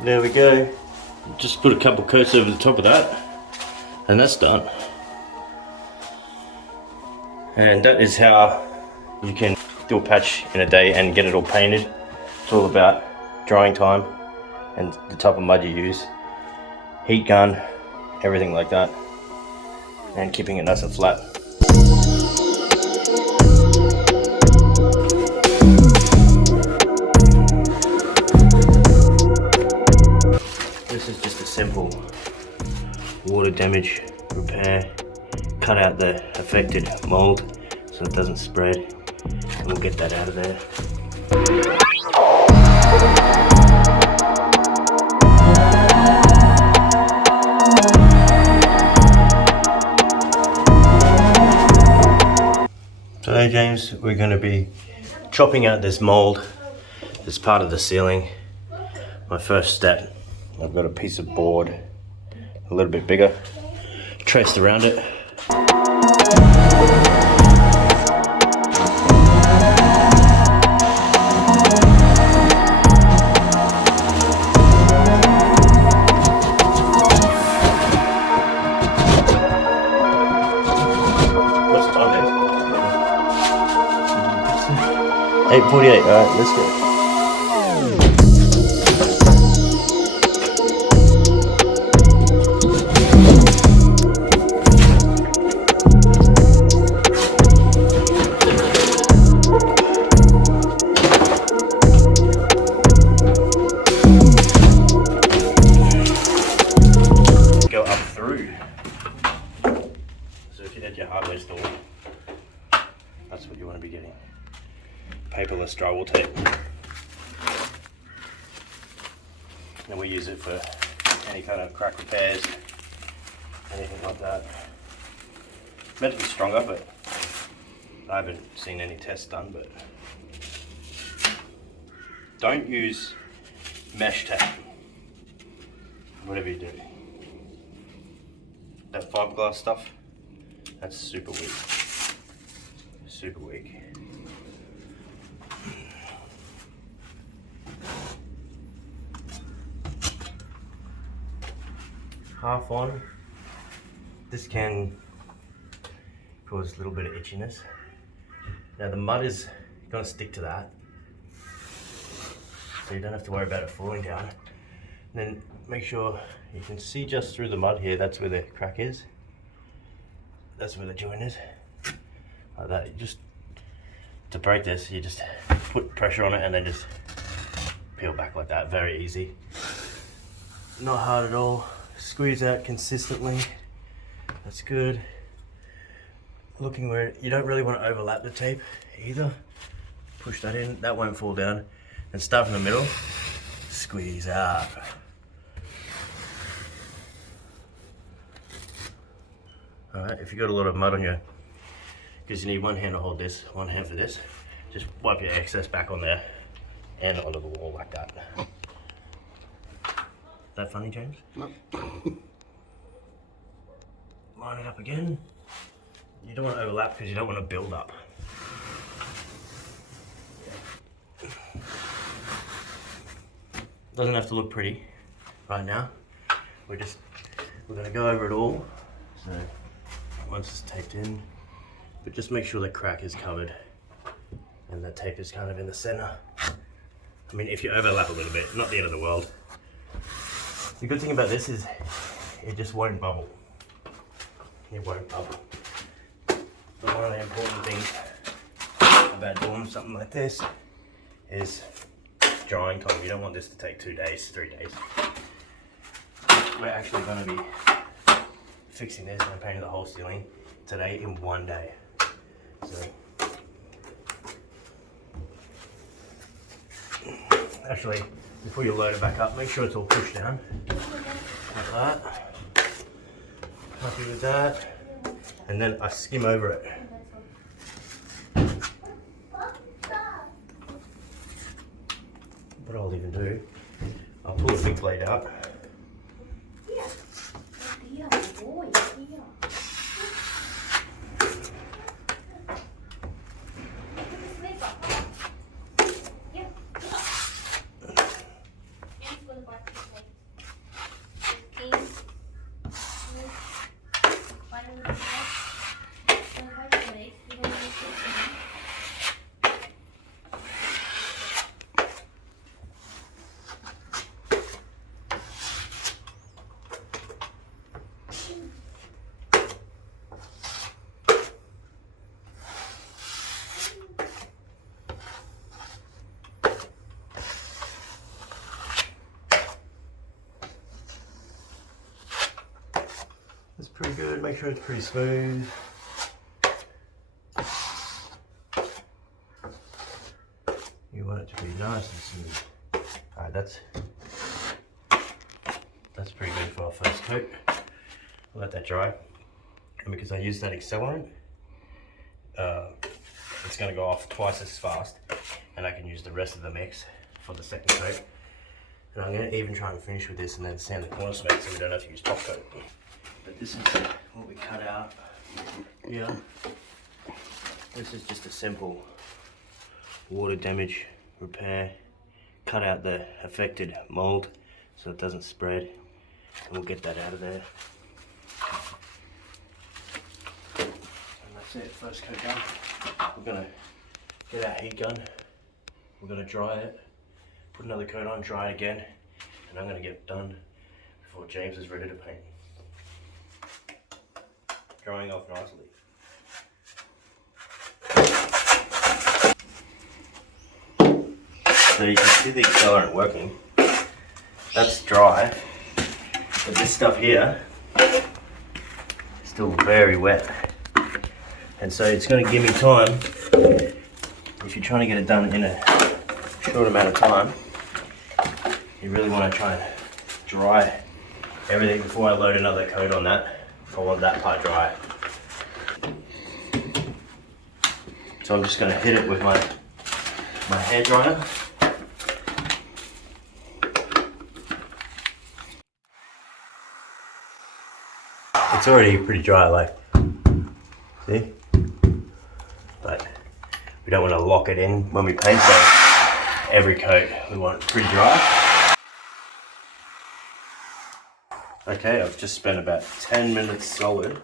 There we go. Just put a couple coats over the top of that, and that's done. And that is how you can do a patch in a day and get it all painted. It's all about drying time and the type of mud you use, heat gun, everything like that, and keeping it nice and flat. This is just a simple water damage repair. Cut out the affected mold so it doesn't spread, and we'll get that out of there. Today, James, we're going to be chopping out this mold as part of the ceiling. My first step, I've got a piece of board a little bit bigger, traced around it. What's the time, Dave? 8:48, alright, let's go. Go up through. So if you had your hardware store, that's what you want to be getting. Paperless drywall tape. And we use it for any kind of crack repairs, anything like that. It's meant to be stronger, but I haven't seen any tests done. But don't use mesh tape, whatever you do. That fiberglass stuff, that's super weak. Super weak. Half on. This can cause a little bit of itchiness. Now the mud is going to stick to that, so you don't have to worry about it falling down. And then make sure you can see just through the mud here. That's where the crack is. That's where the joint is. Like that. You just, to break this, you just put pressure on it and then just peel back like that. Very easy. Not hard at all. Squeeze out consistently. That's good. Looking where you don't really want to overlap the tape either. Push that in. That won't fall down. And start from the middle. Squeeze out. Alright, if you've got a lot of mud on you, because you need one hand to hold this, one hand for this, just wipe your excess back on there and onto the wall like that. That funny, James? No. Line it up again. You don't want to overlap because you don't want to build up. Doesn't have to look pretty right now. We're going to go over it all. So once it's taped in, but just make sure the crack is covered and that tape is kind of in the center. I mean, if you overlap a little bit, not the end of the world. The good thing about this is it just won't bubble. It won't bubble. But one of the important things about doing something like this is drying time. You don't want this to take 2 days, 3 days. We're actually going to be fixing this and painting the whole ceiling today in 1 day. So actually, before you load it back up, make sure it's all pushed down like that. Happy with that, and then I skim over it. What I'll even do, I'll pull a big blade out. pretty good. Make sure it's pretty smooth. You want it to be nice and smooth. Alright, that's pretty good for our first coat. I'll let that dry. And because I used that accelerant, it's going to go off twice as fast, and I can use the rest of the mix for the second coat. And I'm going to even try and finish with this and then sand the corners so we don't have to use top coat. But this is what we cut out here. This is just a simple water damage repair. Cut out the affected mold so it doesn't spread, and we'll get that out of there. And that's it, first coat done. We're gonna get our heat gun, we're gonna dry it, put another coat on, dry it again, and I'm gonna get done before James is ready to paint. Drying off nicely. So you can see the accelerant working. That's dry, but this stuff here is still very wet. And so it's going to give me time, if you're trying to get it done in a short amount of time, you really want to try and dry everything before I load another coat on that, if I want that part dry. So I'm just going to hit it with my hairdryer. It's already pretty dry, like, see? But we don't want to lock it in when we paint, so every coat we want it pretty dry. Okay, I've just spent about 10 minutes solid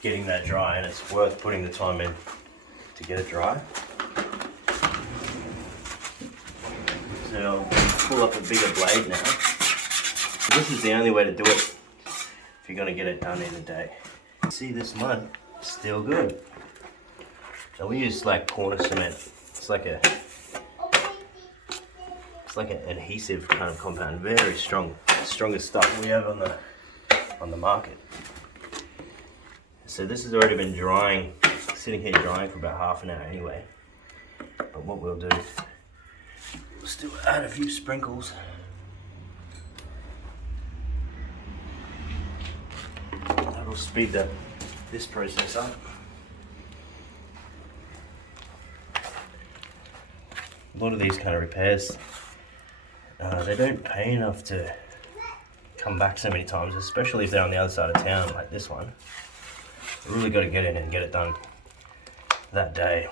getting that dry, and it's worth putting the time in to get it dry. So I'll pull up a bigger blade now. This is the only way to do it if you're going to get it done in a day. See, this mud is still good. So we use like corner cement. It's like an adhesive kind of compound, very strong, strongest stuff we have on the market. So this has already been drying, sitting here drying for about half an hour anyway. But what we'll do, we'll still add a few sprinkles. That'll speed this process up. A lot of these kind of repairs, they don't pay enough to come back so many times, especially if they're on the other side of town like this one. You really got to get in and get it done that day.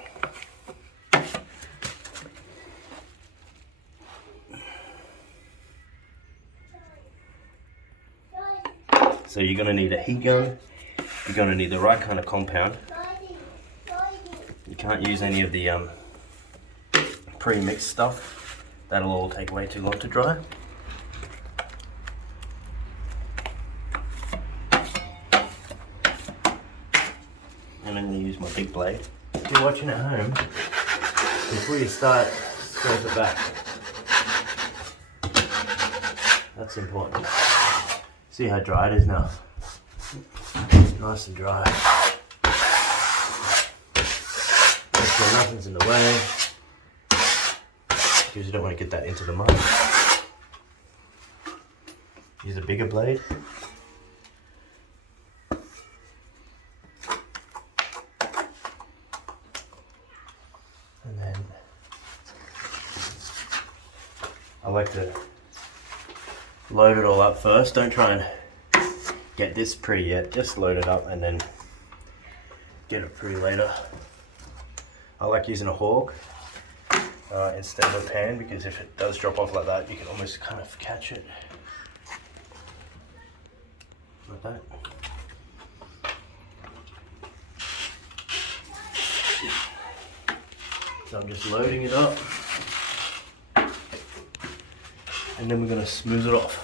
So you're going to need a heat gun, you're going to need the right kind of compound. You can't use any of the pre-mixed stuff, that'll all take way too long to dry. And I'm going to use my big blade. If you're watching at home, before you start, scrape it back. That's important. See how dry it is now? Nice and dry. Make sure nothing's in the way, because you don't want to get that into the mud. Use a bigger blade. And then I like to load it all up first. Don't try and get this pre yet, just load it up and then get it pre later. I like using a hawk instead of a pan, because if it does drop off like that, you can almost kind of catch it like that. So I'm just loading it up, and then we're going to smooth it off.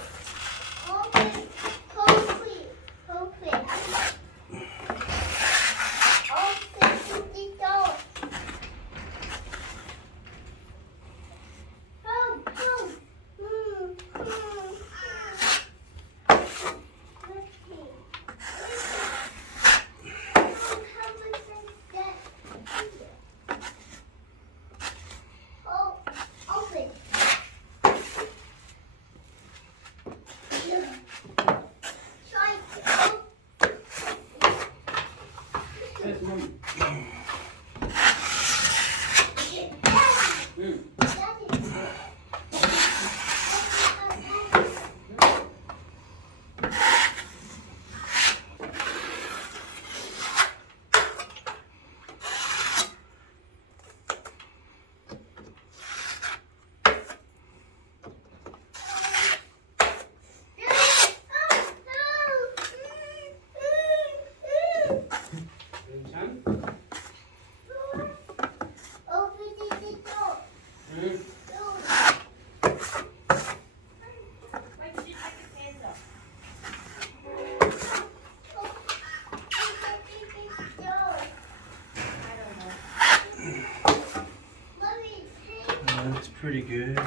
pretty good.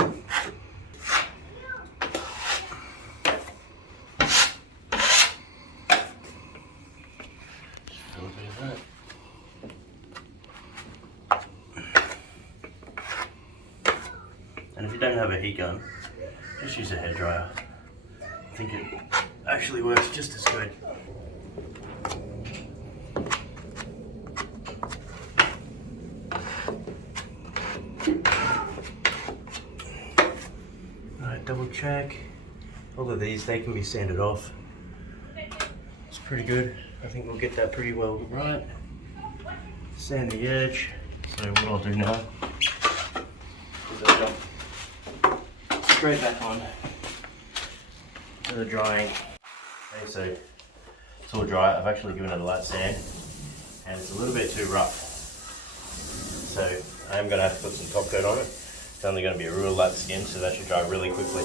And if you don't have a heat gun, just use a hairdryer. I think it actually works just as good. Alright, double check. All of these, they can be sanded off. It's pretty good. I think we'll get that pretty well right. Sand the edge. So what I'll do now is I'll jump straight back on to the drying. Okay, so it's all dry. I've actually given it a light sand and it's a little bit too rough. So I am going to have to put some top coat on it. It's only going to be a real light skin, so that should dry really quickly.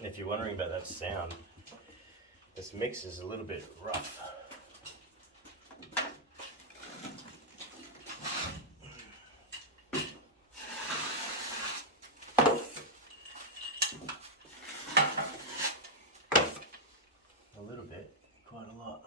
If you're wondering about that sound, this mix is a little bit rough. A little bit, quite a lot.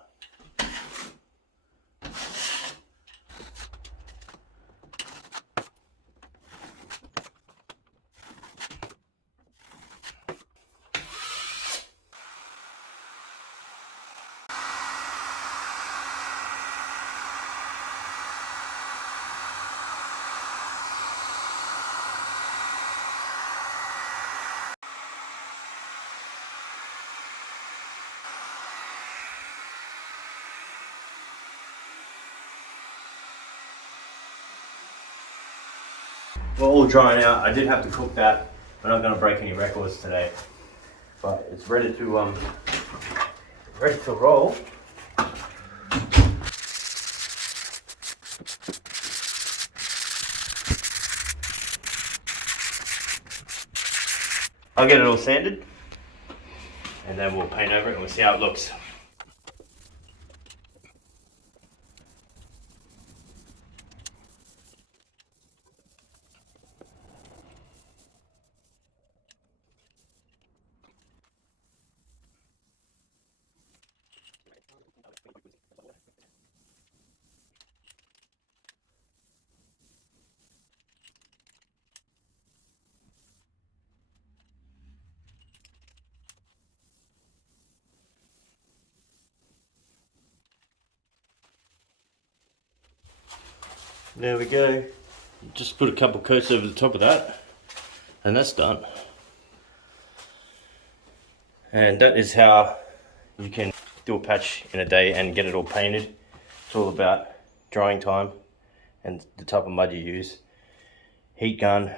We're all drying out. I did have to cook that. We're not going to break any records today, but it's ready to roll. I'll get it all sanded, and then we'll paint over it and we'll see how it looks. There we go. Just put a couple coats over the top of that, and that's done. And that is how you can do a patch in a day and get it all painted. It's all about drying time and the type of mud you use, heat gun,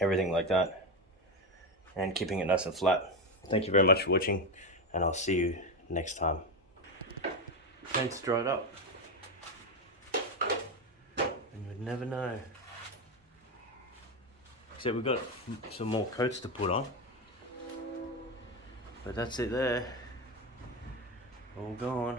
everything like that, and keeping it nice and flat. Thank you very much for watching, and I'll see you next time. Paint's dried up. You would never know. Except we've got some more coats to put on. But that's it there. All gone.